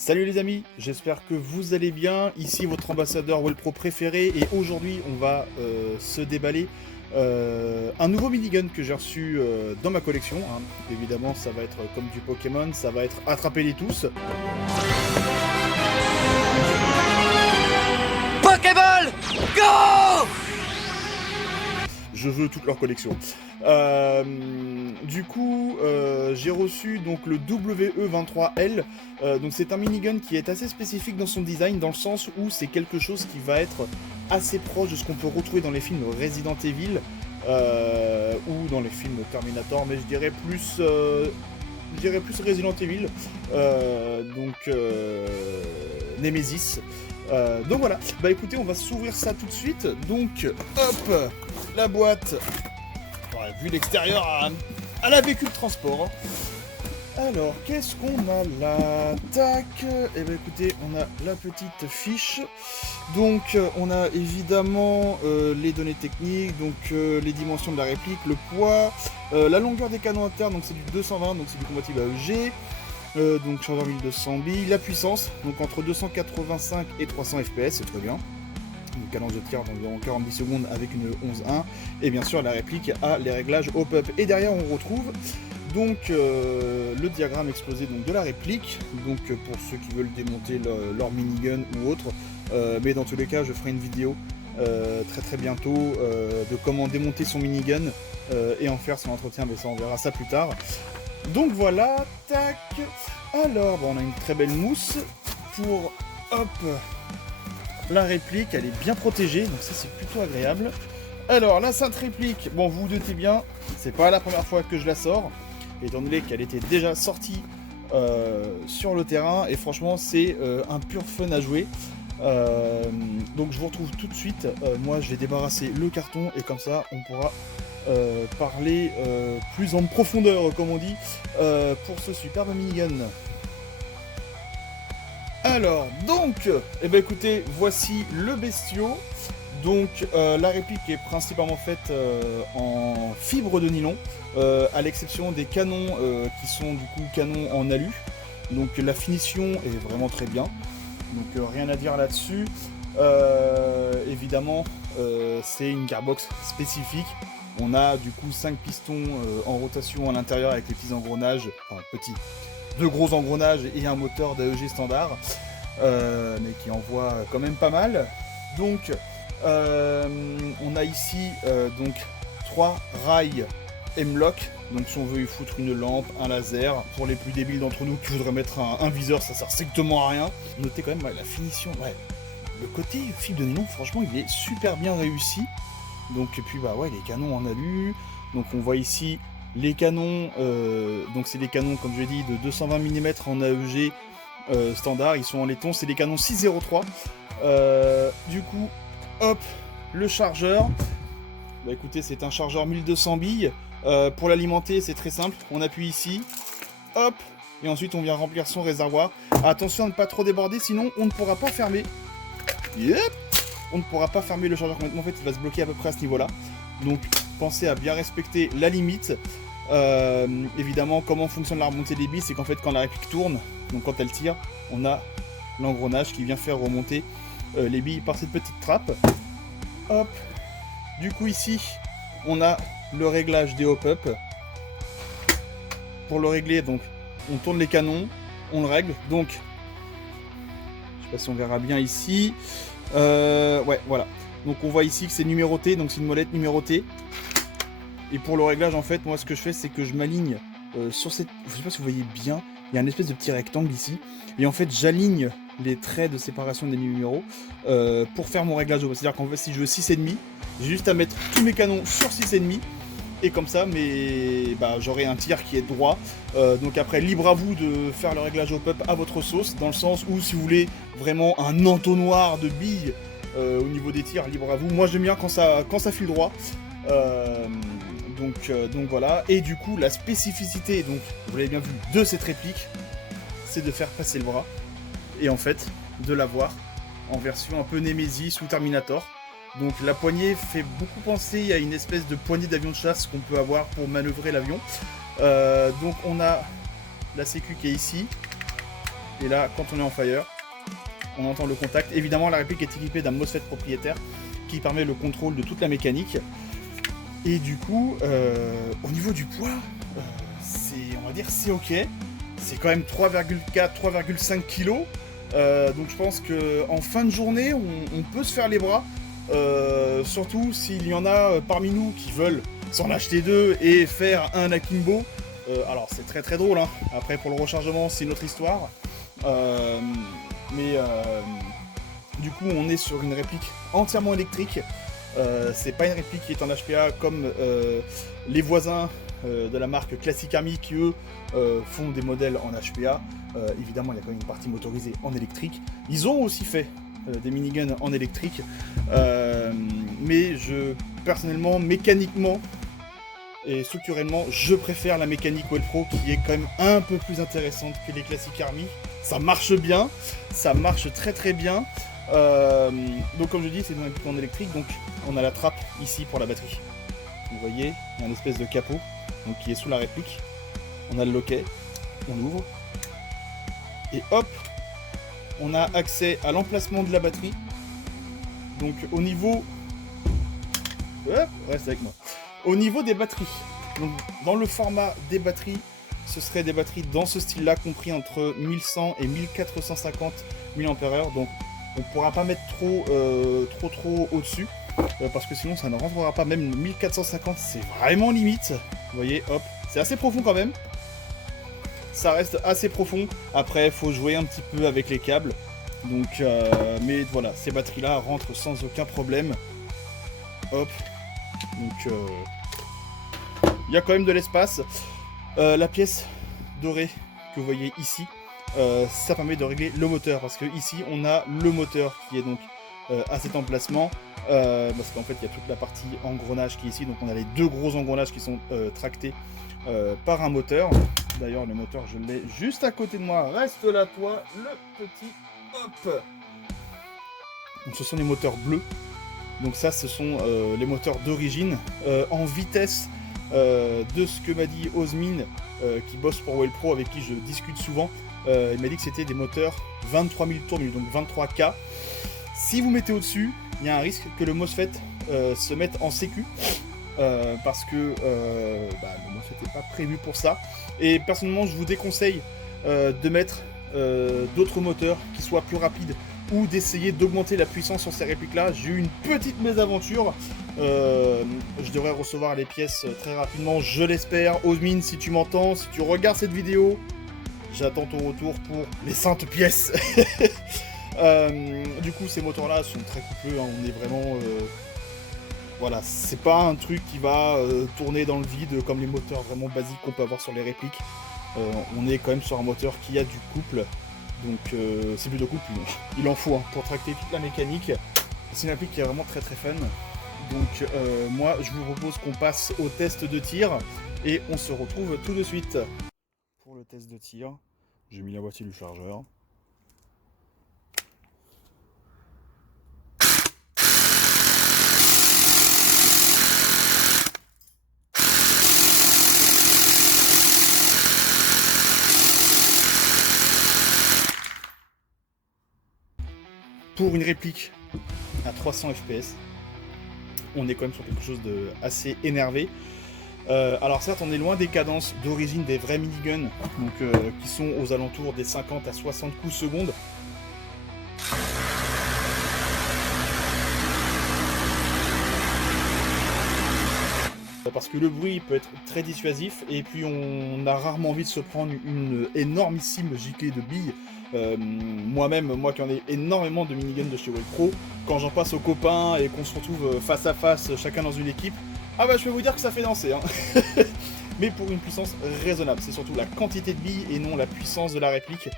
Salut les amis, j'espère que vous allez bien. Ici votre ambassadeur Wellpro préféré et aujourd'hui on va se déballer un nouveau minigun que j'ai reçu dans ma collection. Hein. Évidemment ça va être comme du Pokémon, ça va être attrapez-les tous. Pokéball Go! Je veux toute leur collection. Du coup, j'ai reçu donc le WE23L. Donc c'est un minigun qui est assez spécifique dans son design, dans le sens où c'est quelque chose qui va être assez proche de ce qu'on peut retrouver dans les films Resident Evil ou dans les films Terminator, mais je dirais plus Resident Evil, Nemesis. Donc voilà, bah écoutez, on va s'ouvrir ça tout de suite. Donc, hop, la boîte. Ouais, vu l'extérieur, elle a vécu le transport. Alors, qu'est-ce qu'on a là? Tac. Eh ben écoutez, on a la petite fiche. Donc, on a évidemment les données techniques, donc les dimensions de la réplique, le poids, la longueur des canons internes, donc c'est du 220, donc c'est du compatible AEG. Donc chargeur 1200 billes, la puissance, donc entre 285 et 300 fps, c'est très bien. Une cadence de tir d'environ 40 secondes avec une 11.1. Et bien sûr la réplique a les réglages hop-up. Et derrière on retrouve donc le diagramme exposé donc, de la réplique. Donc pour ceux qui veulent démonter leur minigun ou autre. Mais dans tous les cas je ferai une vidéo très bientôt de comment démonter son minigun et en faire son entretien, mais ça on verra ça plus tard. Donc voilà, tac. Alors, bon, on a une très belle mousse pour, hop, la réplique, elle est bien protégée, donc ça c'est plutôt agréable. Alors, la sainte réplique, bon, vous vous doutez bien, c'est pas la première fois que je la sors, étant donné qu'elle était déjà sortie sur le terrain, et franchement, c'est un pur fun à jouer. Donc je vous retrouve tout de suite. Moi, je vais débarrasser le carton, et comme ça, on pourra parler plus en profondeur, comme on dit, pour ce superbe minigun. Alors, donc, eh ben écoutez, voici le bestiau. Donc, la réplique est principalement faite en fibre de nylon, à l'exception des canons qui sont du coup canons en alu. Donc, la finition est vraiment très bien. Donc, rien à dire là-dessus. Évidemment, c'est une gearbox spécifique. On a du coup 5 pistons en rotation à l'intérieur avec les petits engrenages, enfin petits, 2 gros engrenages et un moteur d'AEG standard, mais qui envoie quand même pas mal. Donc on a ici donc 3 rails M-Lock, donc si on veut y foutre une lampe, un laser, pour les plus débiles d'entre nous qui voudraient mettre un viseur, ça sert strictement à rien. Notez quand même la finition, ouais. Le côté fibre de nylon, franchement, il est super bien réussi. Donc, et puis, bah ouais, les canons en alu. Donc, on voit ici les canons. Donc, c'est des canons, comme je l'ai dit, de 220 mm en AEG standard. Ils sont en laiton. C'est des canons 603. Du coup, hop, le chargeur. Bah écoutez, c'est un chargeur 1200 billes. Pour l'alimenter, c'est très simple. On appuie ici. Hop. Et ensuite, on vient remplir son réservoir. Attention à ne pas trop déborder, sinon on ne pourra pas fermer. Yep. On ne pourra pas fermer le chargeur complètement, en fait il va se bloquer à peu près à ce niveau là. Donc pensez à bien respecter la limite. Évidemment, comment fonctionne la remontée des billes, c'est qu'en fait quand la réplique tourne, donc quand elle tire, on a l'engrenage qui vient faire remonter les billes par cette petite trappe. Hop. Du coup ici on a le réglage des hop-up. Pour le régler, donc on tourne les canons, on le règle, donc je sais pas si on verra bien ici. Ouais, voilà. Donc on voit ici que c'est numéroté, donc c'est une molette numérotée. Et pour le réglage, en fait, moi ce que je fais, c'est que je m'aligne sur cette... Je sais pas si vous voyez bien, il y a une espèce de petit rectangle ici. Et en fait, j'aligne les traits de séparation des numéros pour faire mon réglage. C'est-à-dire qu'en fait, si je veux 6,5, j'ai juste à mettre tous mes canons sur 6,5. Et comme ça, j'aurai un tir qui est droit. Donc après, libre à vous de faire le réglage au pop à votre sauce, dans le sens où si vous voulez vraiment un entonnoir de billes au niveau des tirs, libre à vous. Moi j'aime bien quand ça file droit. Donc voilà. Et du coup, la spécificité, donc vous l'avez bien vu, de cette réplique, c'est de faire passer le bras. Et en fait, de l'avoir en version un peu Nemesis ou Terminator. Donc la poignée fait beaucoup penser à une espèce de poignée d'avion de chasse qu'on peut avoir pour manœuvrer l'avion. Donc on a la sécu qui est ici. Et là, quand on est en fire, on entend le contact. Évidemment, la réplique est équipée d'un MOSFET propriétaire qui permet le contrôle de toute la mécanique. Et du coup, au niveau du poids, on va dire c'est ok. C'est quand même 3,4, 3,5 kg. Donc je pense qu'en fin de journée, on peut se faire les bras. Surtout s'il y en a parmi nous qui veulent s'en acheter deux et faire un akimbo. Alors c'est très très drôle, hein. Après pour le rechargement c'est une autre histoire. Du coup on est sur une réplique entièrement électrique. C'est pas une réplique qui est en HPA comme les voisins de la marque Classic Army qui eux font des modèles en HPA. Évidemment il y a quand même une partie motorisée en électrique. Ils ont aussi fait des miniguns en électrique, mais personnellement, mécaniquement et structurellement, je préfère la mécanique Wellpro qui est quand même un peu plus intéressante que les Classic Army. Ça marche bien, ça marche très très bien. Donc comme je dis, c'est une réplique en électrique, donc on a la trappe ici pour la batterie. Vous voyez, il y a une espèce de capot donc, qui est sous la réplique. On a le loquet, on ouvre, et hop, on a accès à l'emplacement de la batterie. Donc au niveau... reste avec moi. Au niveau des batteries, donc, dans le format des batteries, ce serait des batteries dans ce style-là, compris entre 1100 et 1450 mAh. Donc on ne pourra pas mettre trop au-dessus, parce que sinon ça ne rentrera pas. Même 1450, c'est vraiment limite. Vous voyez, hop, c'est assez profond quand même. Ça reste assez profond. Après, il faut jouer un petit peu avec les câbles. Donc, mais voilà, ces batteries-là rentrent sans aucun problème. Hop. Donc, il y a quand même de l'espace. La pièce dorée que vous voyez ici, ça permet de régler le moteur. Parce que ici, on a le moteur qui est donc à cet emplacement. Parce qu'en fait, il y a toute la partie engrenage qui est ici. Donc, on a les deux gros engrenages qui sont tractés par un moteur. D'ailleurs, le moteur, je l'ai juste à côté de moi. Reste là, toi, le petit... Hop. Donc, ce sont les moteurs bleus. Donc ça, ce sont les moteurs d'origine. En vitesse de ce que m'a dit Osmin, qui bosse pour Wellpro, avec qui je discute souvent, il m'a dit que c'était des moteurs 23 000 tours minute, donc 23K. Si vous mettez au-dessus, il y a un risque que le MOSFET se mette en sécu. Parce que le MOSFET n'est pas prévu pour ça. Et personnellement, je vous déconseille de mettre d'autres moteurs qui soient plus rapides ou d'essayer d'augmenter la puissance sur ces répliques-là. J'ai eu une petite mésaventure. Je devrais recevoir les pièces très rapidement, je l'espère. Osmin, si tu m'entends, si tu regardes cette vidéo, j'attends ton retour pour les saintes pièces. Du coup, ces moteurs-là sont très coûteux, hein. On est vraiment... Voilà, c'est pas un truc qui va tourner dans le vide comme les moteurs vraiment basiques qu'on peut avoir sur les répliques. On est quand même sur un moteur qui a du couple. Donc c'est plus de couple, il en faut hein, pour tracter toute la mécanique. C'est une réplique qui est vraiment très très fun. Donc moi je vous propose qu'on passe au test de tir. Et on se retrouve tout de suite. Pour le test de tir, j'ai mis la boîtier du chargeur. Pour une réplique à 300 fps, on est quand même sur quelque chose de assez énervé. Alors certes, on est loin des cadences d'origine des vrais miniguns, donc qui sont aux alentours des 50 à 60 coups secondes. Parce que le bruit peut être très dissuasif, et puis on a rarement envie de se prendre une énormissime giclée de billes. Moi-même, moi qui en ai énormément de miniguns de chez Wellpro, quand j'en passe aux copains et qu'on se retrouve face à face, chacun dans une équipe, ah bah je peux vous dire que ça fait danser, hein. Mais pour une puissance raisonnable, c'est surtout la quantité de billes et non la puissance de la réplique.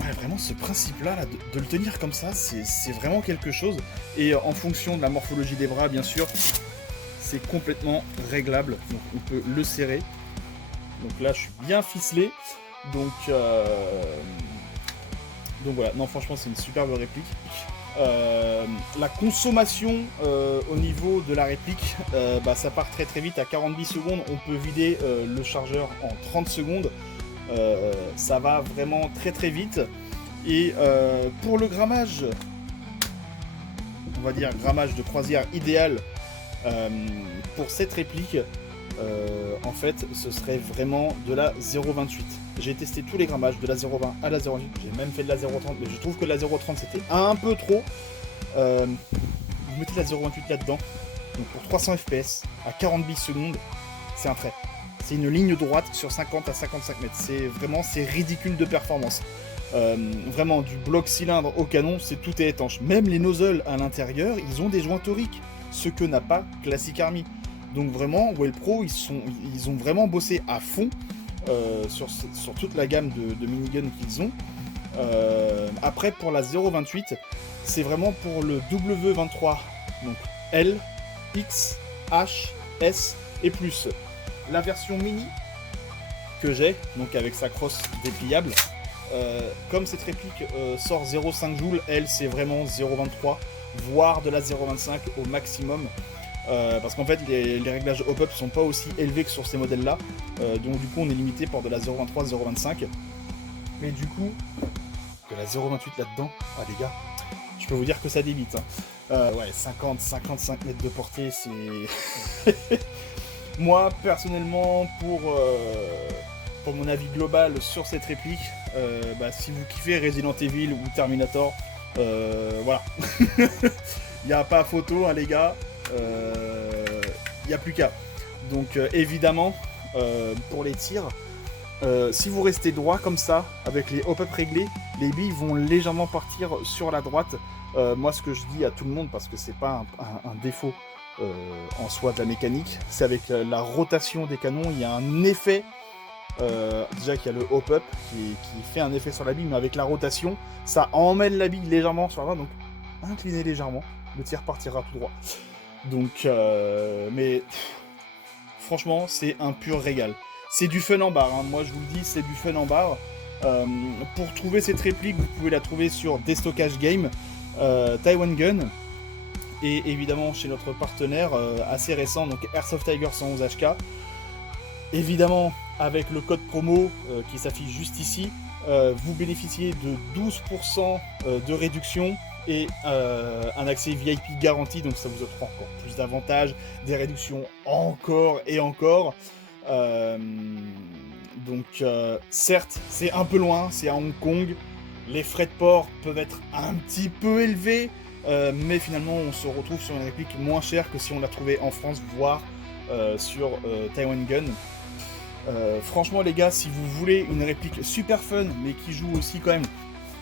Ouais, vraiment ce principe-là, là, de le tenir comme ça, c'est vraiment quelque chose. Et en fonction de la morphologie des bras, bien sûr, c'est complètement réglable. Donc on peut le serrer. Donc là, je suis bien ficelé. Donc voilà, non franchement, c'est une superbe réplique. La consommation au niveau de la réplique, ça part très très vite. À 40 secondes, on peut vider le chargeur en 30 secondes. Ça va vraiment très très vite. Et pour le grammage, on va dire grammage de croisière idéal pour cette réplique, en fait, ce serait vraiment de la 0,28. J'ai testé tous les grammages, de la 0,20 à la 0,28. J'ai même fait de la 0,30, mais je trouve que la 0,30 c'était un peu trop. Vous mettez la 0,28 là-dedans. Donc pour 300 fps à 40 secondes, c'est un trait. C'est une ligne droite sur 50 à 55 mètres. C'est ridicule de performance. Vraiment, du bloc cylindre au canon, tout est étanche. Même les nozzles à l'intérieur, ils ont des joints toriques, ce que n'a pas Classic Army. Donc vraiment, Wellpro, ils ont vraiment bossé à fond sur toute la gamme de miniguns qu'ils ont. Après, pour la 0,28, c'est vraiment pour le W23. Donc L, X, H, S et plus. La version mini que j'ai, donc avec sa crosse dépliable, comme cette réplique sort 0,5 joules, elle c'est vraiment 0,23, voire de la 0,25 au maximum. Parce qu'en fait les réglages hop-up sont pas aussi élevés que sur ces modèles là, donc du coup on est limité par de la 0,23, 0,25. Mais du coup, de la 0,28 là-dedans, ah les gars, je peux vous dire que ça débite. Ouais, 50-55 mètres de portée, c'est... Moi, personnellement, pour mon avis global sur cette réplique, si vous kiffez Resident Evil ou Terminator, voilà. Il n'y a pas photo, hein, les gars. Il n'y a plus qu'à. Donc, évidemment, pour les tirs, si vous restez droit comme ça, avec les hop-up réglés, les billes vont légèrement partir sur la droite. Moi, ce que je dis à tout le monde, parce que c'est pas un défaut en soi de la mécanique, c'est avec la rotation des canons, il y a un effet. Déjà qu'il y a le hop-up qui fait un effet sur la bille, mais avec la rotation, ça emmène la bille légèrement sur la droite, donc inclinez légèrement, le tir partira tout droit. Donc, mais franchement, c'est un pur régal. C'est du fun en barre, hein. Moi je vous le dis, c'est du fun en barre. Pour trouver cette réplique, vous pouvez la trouver sur Destockage Game, Taiwan Gun, et évidemment chez notre partenaire assez récent, donc Airsoft Tiger 111 HK. Évidemment, avec le code promo qui s'affiche juste ici, vous bénéficiez de 12% de réduction et un accès VIP garanti, donc ça vous offre encore plus d'avantages, des réductions encore et encore. Donc certes, c'est un peu loin, c'est à Hong Kong, les frais de port peuvent être un petit peu élevés, mais finalement on se retrouve sur une réplique moins chère que si on l'a trouvée en France, voire sur Taiwan Gun. Franchement les gars, si vous voulez une réplique super fun, mais qui joue aussi quand même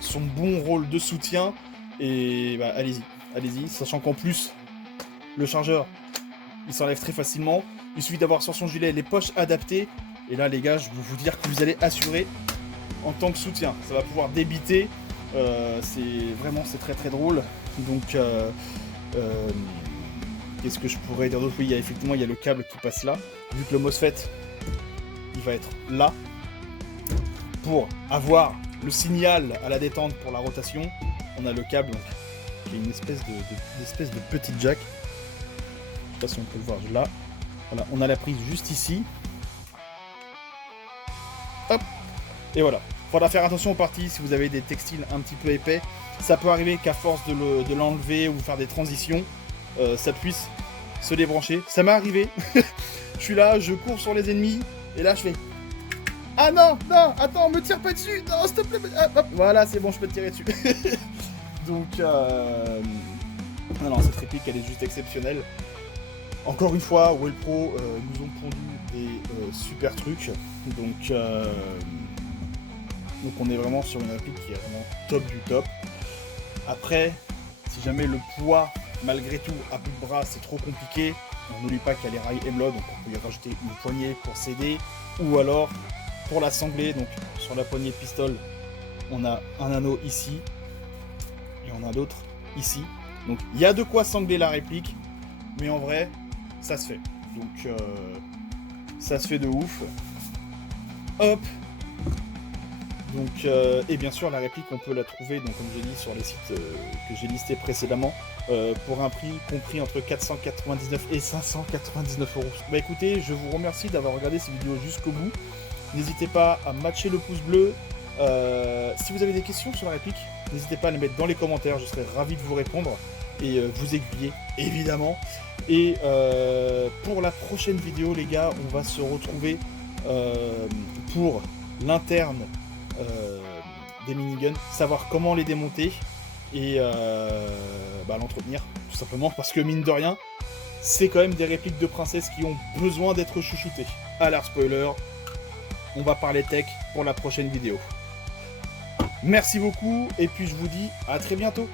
son bon rôle de soutien, et allez-y, sachant qu'en plus, le chargeur, il s'enlève très facilement, il suffit d'avoir sur son gilet les poches adaptées, et là les gars, je peux vous dire que vous allez assurer en tant que soutien, ça va pouvoir débiter, c'est très très drôle, donc qu'est-ce que je pourrais dire d'autre? Oui, effectivement, il y a le câble qui passe là, vu que le MOSFET, il va être là, pour avoir le signal à la détente pour la rotation, on a le câble, donc, qui est une espèce de petit jack, je sais pas si on peut le voir là, voilà, on a la prise juste ici, hop, et voilà. Faudra faire attention aux parties, si vous avez des textiles un petit peu épais, ça peut arriver qu'à force de l'enlever ou faire des transitions, ça puisse se débrancher. Ça m'est arrivé, je suis là, je cours sur les ennemis, et là je fais... Ah non, attends, me tire pas dessus, non, s'il te plaît, hop, voilà, c'est bon, je peux te tirer dessus. Donc, non, cette réplique, elle est juste exceptionnelle. Encore une fois, Wellpro nous ont pondu des super trucs, donc on est vraiment sur une réplique qui est vraiment top du top. Après, si jamais le poids, malgré tout, à bout de bras, c'est trop compliqué, on n'oublie pas qu'il y a les rails Emlod, donc on peut y rajouter une poignée pour s'aider, ou alors, pour la sangler, donc sur la poignée pistole, on a un anneau ici, et on a d'autres ici. Donc il y a de quoi sangler la réplique, mais en vrai, ça se fait. Donc ça se fait de ouf. Hop. Donc, et bien sûr, la réplique, on peut la trouver, donc, comme j'ai dit, sur les sites que j'ai listés précédemment, pour un prix compris entre 499 et 599 euros. Bah écoutez, je vous remercie d'avoir regardé cette vidéo jusqu'au bout. N'hésitez pas à matcher le pouce bleu. Si vous avez des questions sur la réplique, n'hésitez pas à les mettre dans les commentaires, je serai ravi de vous répondre et vous aiguiller, évidemment. Et pour la prochaine vidéo, les gars, on va se retrouver pour l'interne des miniguns, savoir comment les démonter et l'entretenir, tout simplement, parce que mine de rien, c'est quand même des répliques de princesses qui ont besoin d'être chouchoutées. Alors spoiler, on va parler tech pour la prochaine vidéo. Merci beaucoup, et puis je vous dis à très bientôt.